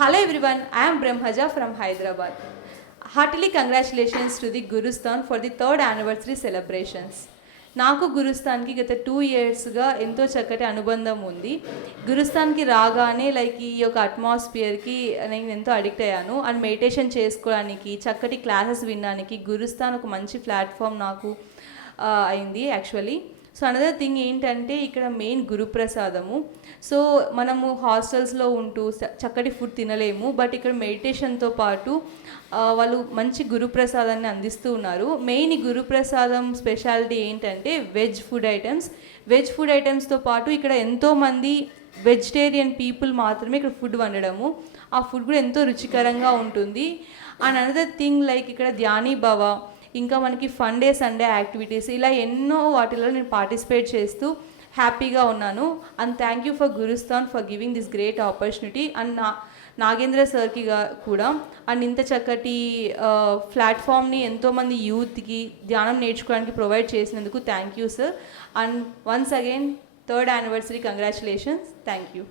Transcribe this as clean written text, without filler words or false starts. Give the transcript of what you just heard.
Hello everyone, I am Brahmaja from Hyderabad. Heartily congratulations to the Gurusthan for the 3rd anniversary celebrations. నాకు గురుస్థాన్కి గత 2 ఇయర్స్గా ఎంతో చక్కటి అనుబంధం ఉంది. గురుస్థాన్కి రాగానే లైక్ ఈ యొక్క అట్మాస్ఫియర్కి నేను ఎంతో అడిక్ట్ అయ్యాను. అండ్ మెడిటేషన్ చేసుకోవడానికి, చక్కటి క్లాసెస్ వినడానికి గురుస్థాన్ ఒక మంచి ప్లాట్ఫామ్ నాకు అయింది యాక్చువల్లీ. సో అనదర్ థింగ్ ఏంటంటే ఇక్కడ మెయిన్ గురుప్రసాదము. సో మనము హాస్టల్స్లో ఉంటూ చక్కటి ఫుడ్ తినలేము, బట్ ఇక్కడ మెడిటేషన్తో పాటు వాళ్ళు మంచి గురుప్రసాదాన్ని అందిస్తూ ఉన్నారు. మెయిన్ ఈ గురుప్రసాదం స్పెషాలిటీ ఏంటంటే వెజ్ ఫుడ్ ఐటమ్స్తో పాటు ఇక్కడ ఎంతోమంది వెజిటేరియన్ పీపుల్ మాత్రమే ఇక్కడ ఫుడ్ వండడము. ఆ ఫుడ్ కూడా ఎంతో రుచికరంగా ఉంటుంది. అండ్ అనదర్ థింగ్ లైక్ ఇక్కడ ధ్యానీ భవ, ఇంకా మనకి ఫన్ డే సండే యాక్టివిటీస్, ఇలా ఎన్నో వాటిలో నేను పార్టిసిపేట్ చేస్తూ హ్యాపీగా ఉన్నాను. And thank you for Gurusthan for giving this great opportunity. And Nagendra సార్కి కూడా అండ్ ఇంత చక్కటి ప్లాట్ఫామ్ని ఎంతోమంది యూత్కి ధ్యానం నేర్చుకోవడానికి ప్రొవైడ్ చేసినందుకు thank you sir. And once again 3rd anniversary congratulations. Thank you.